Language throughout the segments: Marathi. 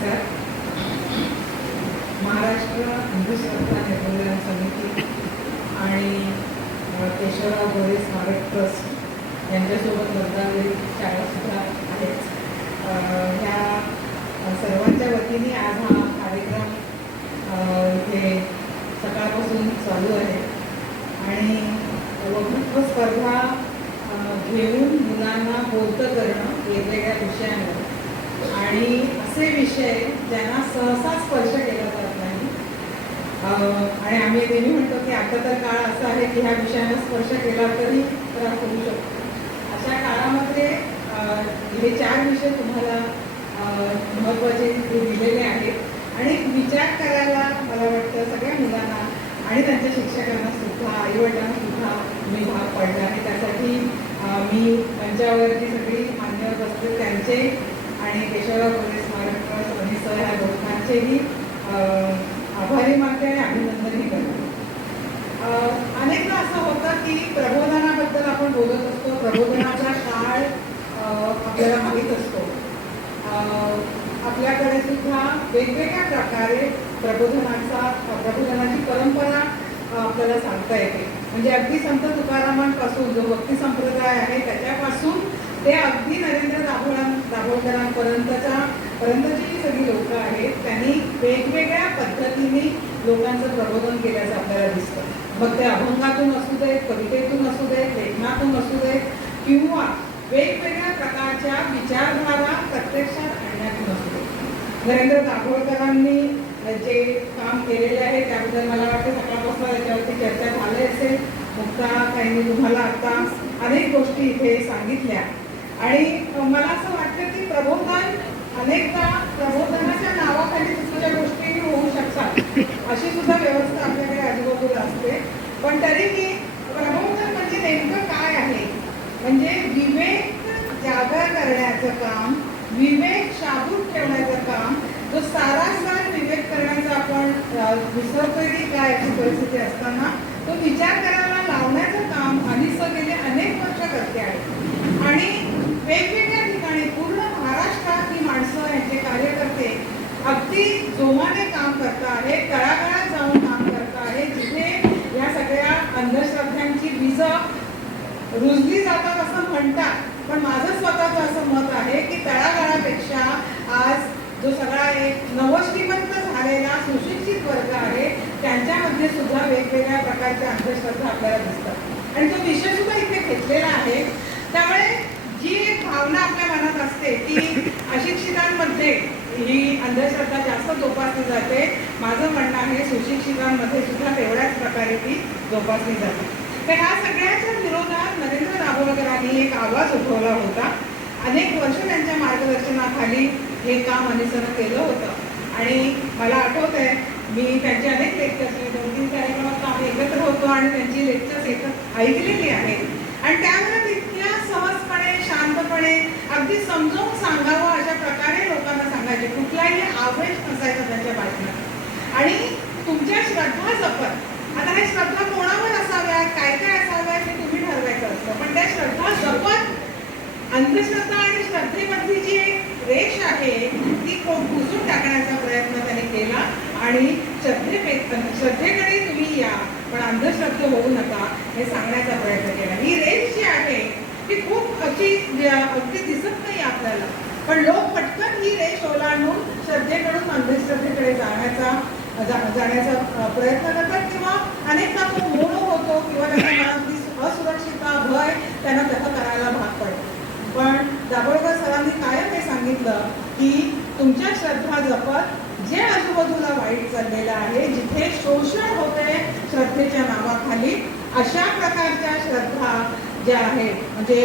नमस्कार महाराष्ट्र संस्था निर्मूलन समिती आणि केशवराव गोरे स्मारक ट्रस्ट यांच्यासोबत रत्नागिरी शाळासुद्धा आहेच ह्या सर्वांच्या वतीने आज हा कार्यक्रम अ, इथे सकाळपासून चालू आहे. आणि वक्तृत्व स्पर्धा घेऊन मुलांना बोलतं करणं वेगवेगळ्या विषयांवर. आणि असे विषय ज्यांना सहसा स्पर्श केला जात नाही. आणि आम्ही नेहमी म्हणतो की आता तर काळ असा आहे की ह्या विषयांना स्पर्श केला तरी त्रास होऊ शकतो. अशा काळामध्ये हे चार विषय तुम्हाला महत्त्वाचे दिलेले आहेत. आणि विचार करायला मला वाटतं सगळ्या मुलांना आणि त्यांच्या शिक्षकांना सुद्धा आईवडिलांना सुद्धा मी भाग पडला आणि त्यासाठी मी मंचावर जी सगळी मान्यवर बसले त्यांचे आणि केशवराव गोरे स्मारक ट्रस्ट सर ह्या दोघांचेही आभारी मानते आणि अभिनंदनही करते. अं, अनेकदा असं होतं की प्रबोधनाबद्दल आपण बोलत असतो प्रबोधनाचा काळ आपल्याला माहीत असतो. अं, आपल्याकडे सुद्धा वेगवेगळ्या प्रकारे प्रबोधनाचा प्रबोधनाची परंपरा आपल्याला सांगता येते. म्हणजे अगदी संत तुकारामांपासून जो भक्ती संप्रदाय आहे त्याच्यापासून ते अगदी नरेंद्र दाभोळां दाभोळकरांपर्यंतच्या पर्यंतची जी सगळी लोक आहेत त्यांनी वेगवेगळ्या पद्धतीने लोकांचं प्रबोधन केल्याचं आपल्याला दिसतं. मग ते अभंगातून असू देत कवितेतून असू देत लेखनातून असू देत किंवा वेगवेगळ्या प्रकारच्या विचारधारा प्रत्यक्षात आणण्यातून असू देत. नरेंद्र दाभोळकरांनी जे काम केलेले आहे त्याबद्दल मला वाटतं सकाळपासून याच्यावरती चर्चा झाली असेल. मुक्ता ताईंनी तुम्हाला आता अनेक गोष्टी इथे सांगितल्या. आणि मला असं वाटतं की प्रबोधन अनेकदा प्रबोधनाच्या नावाखाली दुसऱ्या गोष्टी होऊ शकतात. अशी सुद्धा व्यवस्था आपल्याकडे आजूबाजूला असते. पण तरीही प्रबोधन म्हणजे नेमकं काय आहे? म्हणजे विवेक जागर करण्याचं काम विवेक शाबूत ठेवण्याचं काम जो सारासार विवेक करण्याचा आपण विसरतोय की काय अशी परिस्थिती असताना तो विचार करायला लावण्याचं काम अनिस गेले अनेक वर्ष करते आहे. आणि वेगवेगळ्या ठिकाणी पूर्ण महाराष्ट्रात ही माणसं यांचे कार्यकर्ते अगदी जोमाने काम करता आहेत तळागाळात जाऊन काम करता आहेत जिथे या सगळ्या अंधश्रद्धांची बीज रुजली जातात असं म्हणतात. पण माझं स्वतःचं असं मत आहे की तळागाळापेक्षा आज जो सगळा एक नवश्रीमंत झालेला सुशिक्षित वर्ग आहे त्यांच्यामध्ये सुद्धा वेगवेगळ्या प्रकारच्या अंधश्रद्धा आपल्याला दिसतात. आणि तो विषय सुद्धा इथे घेतलेला आहे. त्यामुळे जी भावना आपल्या मनात असते की अशिक्षितांमध्ये ही अंधश्रद्धा जास्त जोपासली जाते. माझं म्हणणं आहे सुशिक्षितांमध्ये सुद्धा तेवढ्याच प्रकारे ती जोपासली जाते. तर ह्या सगळ्याच्या विरोधात नरेंद्र दाभोळकरांनी एक आवाज उठवला होता. अनेक वर्ष त्यांच्या मार्गदर्शनाखाली हे काम अनिसरण केलं होतं. आणि मला आठवत आहे मी त्यांचे अनेक लेक्चर्स दोन तीन कार्यक्रमात आम्ही एकत्र होतो आणि त्यांची लेक्चर्स एकत्र ऐकलेली आहेत. आणि त्यामुळे समजावून सांगावं अशा प्रकारे लोकांना सांगायचे. कुठलाही आवेश नसायचा त्यांच्या बातम्यात आणि तुमच्या श्रद्धा जपत आता हे श्रद्धा कोणावर असाव्या काय काय असाव्या हे तुम्ही ठरवायचं असतं. पण त्या श्रद्धा जपत अंधश्रद्धा आणि श्रद्धेमधली जी एक रेष आहे ती खूप पुसून टाकण्याचा प्रयत्न त्याने केला. आणि श्रद्धे श्रद्धेकडे तुम्ही या पण अंधश्रद्धा होऊ नका हे सांगण्याचा प्रयत्न केला. ही रेष जी आहे ती खूप अशी अगदी आपल्याला. पण लोक पटकन ही रेष ओलांडून श्रद्धेकडून अंधश्रद्धेकडे जाण्याचा जाण्याचा प्रयत्न करतात किंवा अनेकदा तो मोह होतो किंवा त्यांच्या मनातली असुरक्षितता भय त्यांना तसं करायला भाग पडतो. पण दाभोळकर सरांनी कायम हे सांगितलं की तुमच्या श्रद्धा जपत जे आजूबाजूला वाईट चाललेलं आहे जिथे शोषण होते श्रद्धेच्या नावाखाली अशा प्रकारच्या श्रद्धा ज्या आहेत म्हणजे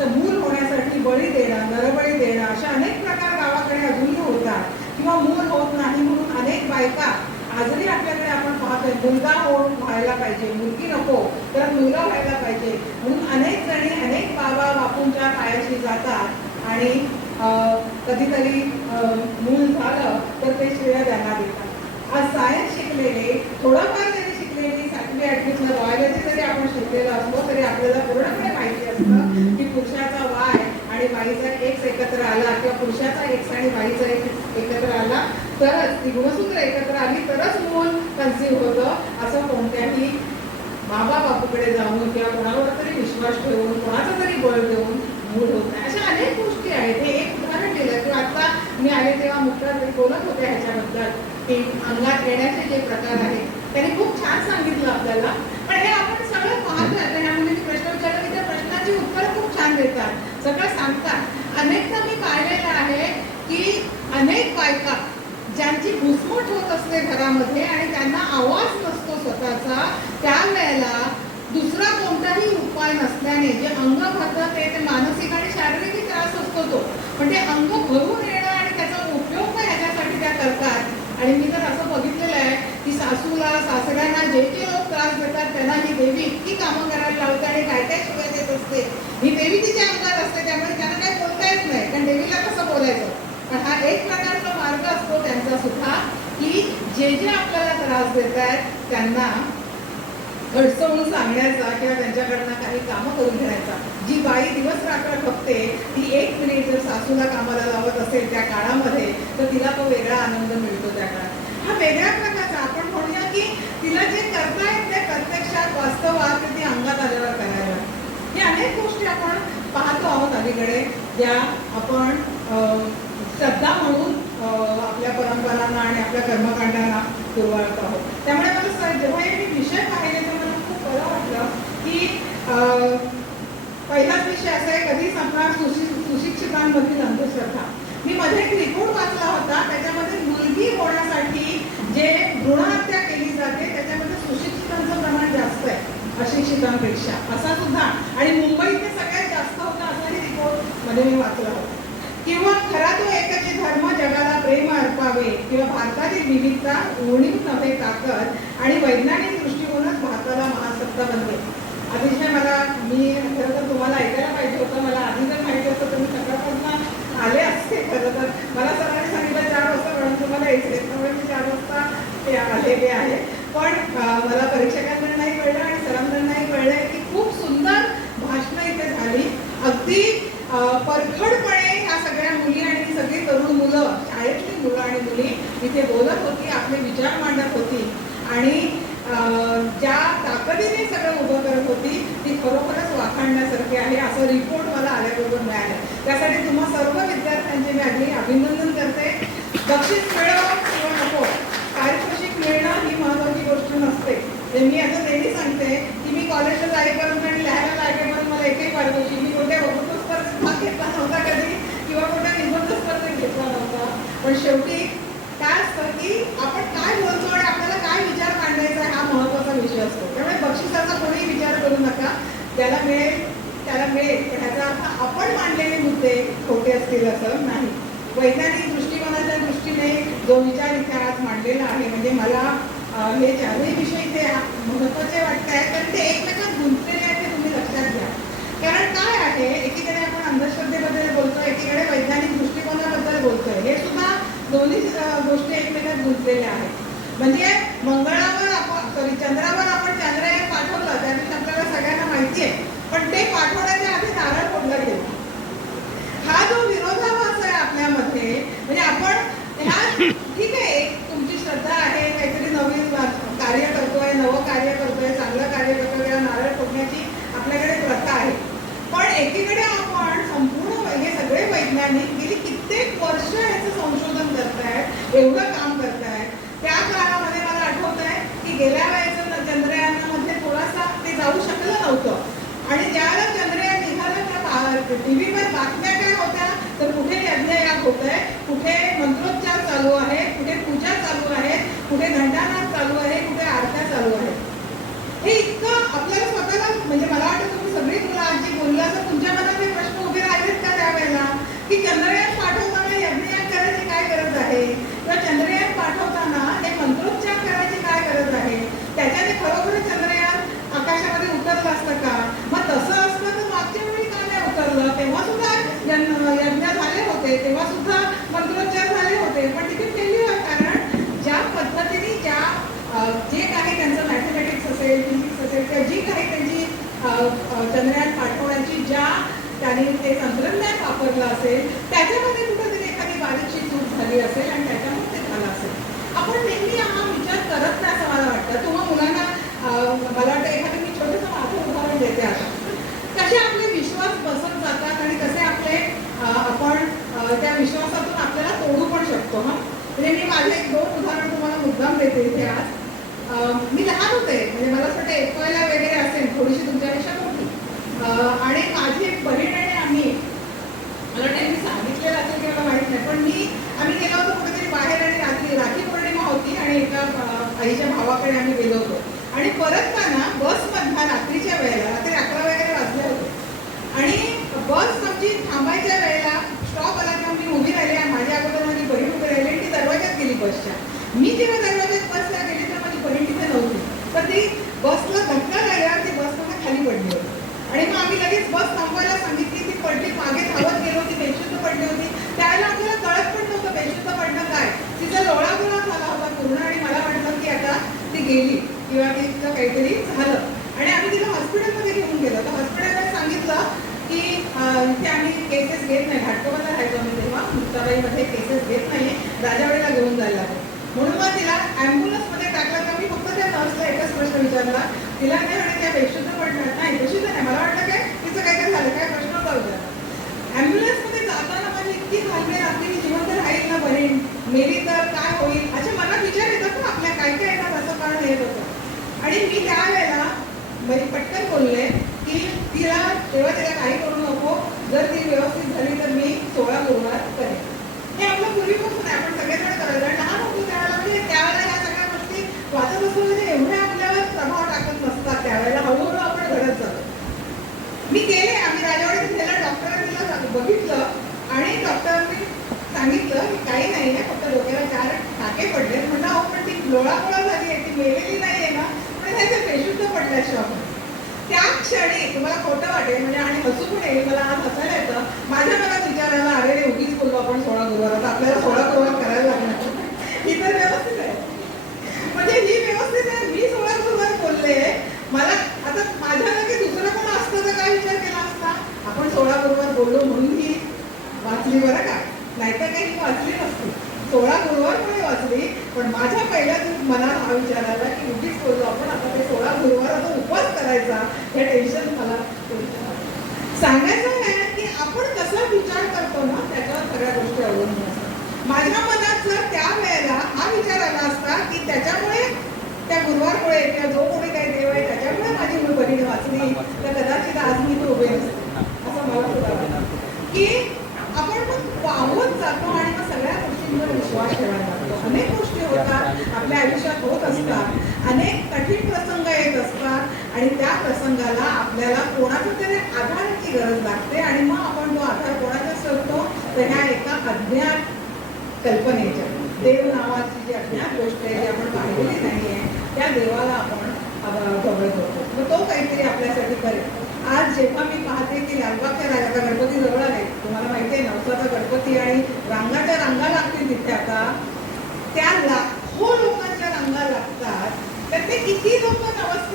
मूल होण्यासाठी बळी देणं नरबळी देणं अशा अनेक प्रकार गावाकडे अजूनही होतात किंवा मूल होत नाही म्हणून अनेक बायका आजही आपल्याकडे आपण पाहतोय मुलगा हो व्हायला पाहिजे मुलगी नको तर मुलगा व्हायला पाहिजे म्हणून अनेक जणी अनेक बाबा बापूंच्या पायाशी जातात आणि अं, कधीतरी मूल झालं तर ते श्रेय त्यांना देतात. आज सायन्स शिकलेले थोडंफार जरी शिकलेली सातवी आठवीतलं बायोलॉजी जरी आपण शिकलेलो असलो तरी आपल्याला पूर्णपणे माहिती असतं की पुरुषाचा वाय आणि बाईचा एक्स एकत्र आला किंवा पुरुषाचा एक्स आणि बाईचा एक एकत्र आला तरच ती गुणसूत्र एकत्र आली तरच मूल कन्सिव्ह होतं. असं कोणत्याही बाबा बापूकडे जाऊन किंवा कोणावर तरी विश्वास ठेवून कोणाचा तरी बळ देऊन मूल होत नाही. अशा अनेक गोष्टी आहेत. हे एक उदाहरण दिलं किंवा आता मी आले तेव्हा मुक्ता बोलत होते ह्याच्याबद्दल. की अंगात येण्याचे जे प्रकार आहेत त्यांनी खूप छान सांगितलं आपल्याला. पण हे आपण सगळं पाहतोय. आता ह्या प्रश्न विचारला की त्या प्रश्नाची उत्तरं खूप छान देतात. सगळं सांगतात. अनेकदा मी पाहिलेलं आहे की अनेक बायका ज्यांची घुसमट होत असते घरामध्ये आणि त्यांना आवाज नसतो स्वतःचा त्यावेळेला दुसरा कोणताही उपाय नसल्याने जे अंग भरतं ते ते मानसिक आणि शारीरिक त्रास असतो तो. पण ते अंग भरून येणं आणि त्याचा उपयोग पण ह्याच्यासाठी त्या करतात. आणि मी तर असं बघितलेलं आहे की सासूला सासऱ्यांना जे जे लोक त्रास देतात त्यांना ही देवी इतकी कामं करायला लावते आणि काय काय शिवाय देत असते. ही देवी तिच्या अंगात असते त्यामुळे त्यांना काही बोलता येत नाही कारण देवीला पण हा एक प्रकारचा मार्ग असतो त्यांचा सुद्धा की जे जे आपल्याला त्रास देत आहेत त्यांना घडसवून सांगण्याचा किंवा त्यांच्याकडनं काही कामं करून घेण्याचा. जी बाई दिवस रात्र बघते ती एक मिनिट जर सासूला कामाला लावत असेल त्या काळामध्ये तर तिला तो वेगळा आनंद मिळतो त्या काळात. हा वेगळ्या प्रकारचा आपण म्हणूया की तिला जे करता येत ते प्रत्यक्षात वास्तवात ती अंगात आल्यावर करायला. हे अनेक गोष्टी आपण पाहतो आहोत अलीकडे ज्या आपण श्रद्धा म्हणून आपल्या परंपरांना आणि आपल्या कर्मकांडांना दुर्वाळत आहोत. त्यामुळे मला सर जेव्हा हे मी विषय पाहिले तर मला खूप बरं वाटलं की पहिलाच विषय असा आहे कधी संपणार सुशिक्षितांमधील अंधश्रद्धा. मी मध्ये एक रिपोर्ट वाचला होता त्याच्यामध्ये मुलगी होण्यासाठी जे भ्रूणहत्या केली जाते त्याच्यामध्ये सुशिक्षितांचं प्रमाण जास्त आहे अशिक्षितांपेक्षा. असा सुद्धा. आणि मुंबईत ते सगळ्यात जास्त होता असाही रिपोर्टमध्ये मी वाचला होता. किंवा खरा तो एकच धर्म जगाला प्रेम अर्पावे किंवा भारतातील विविधता उणीव नव्हे ताकद आणि वैज्ञानिक दृष्टिकोनच भारताला महासत्ता बनवे. अतिशय मला मी खरं तर तुम्हाला ऐकायला पाहिजे होतं. मला आधी जर माहिती असतं तुम्ही सकाळपासून आले असते खरं तर. मला सरांनी सांगितलं चार वाजता म्हणून तुम्हाला यायचे. त्यामुळे मी चार वाजता ते आलेले आहे पण मला परीक्षकांना नाही कळलं आणि सरांना नाही कळलं की खूप सुंदर भाषणं इथे झाली. अगदी परखड परखडपणे ह्या सगळ्या मुली आणि ही सगळी तरुण मुलं शाळेतली मुलं आणि मुली इथे बोलत होती आपले विचार मांडत होती आणि अं, ज्या ताकदीने सगळं उभं करत होती ती खरोखरच असं रिपोर्ट मला आल्याबरोबर मिळालं. त्यासाठी तुम्हा सर्व विद्यार्थ्यांचे मी आधी अभिनंदन करते. बक्षीस मिळो किंवा नको पारितोषिक मिळणं ही महत्वाची गोष्ट नसते. ते मी आता त्यांनी सांगते की मी कॉलेजला जाईपर्यंत आणि लिहायला लागेपर्यंत मला एकही पारितोषिक मी कोणत्या वक्तृत्व स्पर्धेत भाग घेतला नव्हता कधी किंवा कोणत्या निबंध स्पर्धेत घेतला नव्हता. पण शेवटी काय असतं की आपण काय बोलतो आणि आपल्याला काय विचार मांडायचा आहे हा महत्त्वाचा विषय असतो त्यामुळे बक्षिसाचा कोणी विचार करू नका त्याला मिळेल त्याला मिळेल पण ह्याचा अर्थ आपण मांडलेले मुद्दे खोटे असतील असं नाही वैज्ञानिक दृष्टिकोनाच्या दृष्टीने जो विचार इथे आज मांडलेला आहे. म्हणजे मला हे चारही विषय ते महत्त्वाचे वाटत आहेत. कारण ते एकमेकात गुंतलेले आहेत ते तुम्ही लक्षात घ्या. कारण काय आहे? एकीकडे आपण अंधश्रद्धेबद्दल बोलतोय एकीकडे वैज्ञानिक दृष्टिकोनाबद्दल बोलतोय. हे सुद्धा दोन्ही गोष्टी एकमेकात गुंतलेल्या आहेत. म्हणजे मंगळावर आपण सॉरी चंद्रावर आपण चंद्रयान पाठवलं त्या दिवशी आपल्याला सगळ्यांना माहिती आहे. पण ते पाठवण्याच्या आधी नारळ फोडला गेला हा जो विरोधाभास आहे आपल्यामध्ये म्हणजे आपण ह्या ठीक आहे एक तुमची श्रद्धा आहे काहीतरी नवीन कार्य करतोय नवं कार्य करतोय चांगलं कार्य करतोय नारळ फोडण्याची आपल्याकडे प्रथा आहे. पण एकीकडे आपण संपूर्ण हे सगळे वैज्ञानिक गेली कित्येक वर्ष याचं संशोधन करतायत एवढं काम करतायत. त्या काळामध्ये मला आठवत आहे की गेल्या वेळेचं चंद्रयानामध्ये थोडासा ते जाऊ शकलं नव्हतं. आणि ज्यावेळेला चंद्रयान निघालं त्या टीव्हीवर बातम्या काय होत्या तर कुठे यज्ञयाग होत आहे कुठे मंत्रोच्चार चालू आहे कुठे पूजा चालू आहे कुठे घंटानाद चालू आहे कुठे आरत्या चालू आहे हे इतकं आपल्याला स्वतःला म्हणजे मला वाटतं तुम्ही सगळी मुलं आज जी बोलला तर तुमच्या मनात हे प्रश्न उभे राहिलेत का त्यावेळेला? की चंद्रयान पाठवताना यज्ञयान करायची काय गरज आहे? किंवा चंद्रयान पाठवताना हे मंत्रोच्चार करायची काय गरज आहे? त्याच्याने खरोखर चंद्रयान आकाशामध्ये उतरलं असतं का मग तसं असतं तर मागच्या वेळी का नाही उतरलं तेव्हा सुद्धा यज्ञ यज्ञ झाले होते तेव्हा सुद्धा मंत्रोच्चार झाले होते पण तिथे फेल्युअर कारण ज्या पद्धतीने ज्या अं, जे काही त्यांचं मॅथमॅटिक्स असेल फिजिक्स असेल किंवा जी काही त्यांची अं, अं, चंद्रयान पाठवण्याची ज्या त्यांनी ते तंत्रज्ञान वापरलं असेल त्याच्यामध्ये कुठंतरी एखादी बारीकशी चूक झाली असेल आणि त्याच्यामुळे ते झालं म्हणजे मी माझे एक दोन उदाहरण तुम्हाला मुद्दाम देते इथे आज अं, मी लहान होते म्हणजे मला असं वाटतं एकवायला वगैरे असेल थोडीशी तुमच्यापेक्षा मोठी अं, आणि माझी एक बहीण आणि आम्ही मला वाटतं मी सांगितलेलं असेल की मला माहीत नाही पण मी आम्ही गेलो होतो कुठेतरी बाहेर आणि रात्री राखी पौर्णिमा होती आणि एका अं, आईच्या भावाकडे आम्ही गेलो होतो आणि परतताना बसमधला रात्रीच्या वेळेला रात्री अकरा वगैरे वाजले होते आणि बस आमची थांबायच्या वेळेला स्टॉप आला तेव्हा मी उभी राहिली आणि माझ्या अगोदर माझी बहीण उभी राहिली आणि ती दरवाज्यात गेली बसच्या मी जेव्हा दरवाज्यात बसला गेली तर माझी बहीण तिथे नव्हती तर ती बसला धक्का लागल्यावर ती बसमध्ये खाली पडली होती आणि मग आम्ही लगेच बस थांबवायला सांगितली ती पडली मागे धावत गेलो ती बेशुद्ध पडली होती त्यावेळेला आपल्याला कळत पण नव्हतं बेशुद्ध पडणं काय तिचा लोळागोळा झाला होता पूर्ण आणि मला वाटलं की आता ती गेली किंवा तिथं काहीतरी झालं. आणि आम्ही तिला हॉस्पिटलमध्ये घेऊन गेलो. तर हॉस्पिटलला सांगितलं की इथे आम्ही केसेस घेत नाही. घाटकोबाला राहायचो आम्ही तेव्हा. मुक्ताबाईमध्ये केसेस घेत नाही राजावाडीला घेऊन जायला लागतो म्हणून मग तिला ॲम्ब्युलन्समध्ये टाकलं तर मी फक्त त्या नर्सला एकच प्रश्न विचारला. तिला काय म्हणे त्या बेशुद्ध पडणार नाही. बेशुद्ध नाही. मला वाटलं काय? तिचं काय काय झालं? काय प्रश्न नव्हता विचारला ॲम्ब्युलन्समध्ये जाताना माझी इतकी घालमेल आपली जिवंत राहील ना बहीण. मेली तर काय होईल? अच्छा मला विचार येतात ना आपल्या. काय काय येतात असं कारण होतो. आणि मी त्यावेळेला म्हणजे पटकन बोलले की तिला तेव्हा तिला काही करू नको जर ती व्यवस्थित झाली तर मी सोळा गुरुवार करेन. हे आपलं पूर्वीपासून आहे आपण सगळेजण करायचं आणि लहान होतो त्यावेळेला म्हणजे त्यावेळेला ह्या सगळ्या गोष्टी वाचत असतो म्हणजे एवढ्या आपल्यावर प्रभाव टाकत नसतात त्यावेळेला हळूहळू आपण घडत जातो मी गेले आम्ही राजावाडीत गेलं डॉक्टरांनी तिला सांग- बघितलं आणि डॉक्टरांनी सांगितलं की काही नाही आहे फक्त डोक्याला चार टाके पडले म्हणलं अहो पण ती लोळापोळा झाली आहे ती मेलेली नाही आहे ना पण त्याचे बेशुद्ध पडल्याशिवाय त्या क्षणी तुम्हाला खोटं वाटेल. म्हणजे आणि हसू पण येईल. मला आज हसायला येतं माझ्या मनात विचारायला अरे रे उगीच बोललो आपण सोळा गुरुवार आता आपल्याला सोळा गुरुवार करायला लागणार ही तर व्यवस्थित आहे म्हणजे ही व्यवस्थित आहे मी सोळा गुरुवार बोलले मला आता माझ्या जागी दुसरं कोण असतं तर काय विचार केला असता आपण सोळा गुरुवार बोललो म्हणून ही वाचली बरं का नाहीतर काही ही वाचली नसती सोळा गुरुवारमुळे वाचली पण माझ्या पहिल्या मनात हा विचार आला की उगीच बोललो आपण आता ते सोळा गुरुवार आता उपवास करायचा हे टेन्शन मला तुमच्या सांगायचं आहे की आपण कसा विचार करतो ना त्याच्यावर सगळ्या गोष्टी अवलंबून असतात माझ्या मनात जर त्या वेळेला हा विचार आला असता की त्याच्यामुळे त्या गुरुवारमुळे किंवा जो कोणी काही देव आहे त्याच्यामुळे माझी मुलं बहीण वाचली तर कदाचित आज मी तो उभे नसते असं मला सुद्धा वाटतं की आपण मग वाहून जातो आणि मग सगळ्या गोष्टींवर विश्वास ठेवायला लागतो अनेक गोष्टी होतात आपल्या आयुष्यात होत असतात अनेक कठीण प्रसंग येत असतात आणि त्या प्रसंगाला आपल्याला कोणाचा तरी आधाराची गरज लागते आणि मग आपण तो आधार कोणाचा शोधतो? तर ह्या एका अज्ञात कल्पनेच्या. देव नावाची जी अज्ञात गोष्ट आहे जी आपण पाहिलेली नाही आहे त्या देवाला आपण अ, गवळत होतो. मग तो काहीतरी आपल्यासाठी करेल. आज जेव्हा मी पाहते की लालबागच्या राजाचा गणपती जवळ आहे तुम्हाला माहिती आहे नवसाचा गणपती आणि रांगाच्या रांगा लागतील तिथे आता. त्या लाखो हो लोकांच्या रांगा लागतात. तर ते किती लोक नवस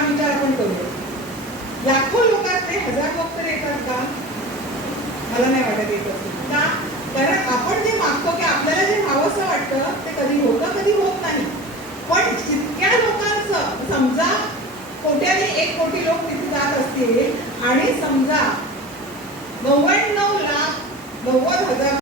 हा विचार आपण करूया लाखो लोकात ते हजार लोक तर येतात का? मला नाही वाटत येत का? कारण आपण जे मागतो की आपल्याला जे हवंसं वाटतं ते कधी होतं कधी होत नाही. पण जितक्या लोकांचं समजा कोट्याने एक कोटी लोक तिथे जात असतील आणि समजा नव्याण्णव लाख नव्वद हजार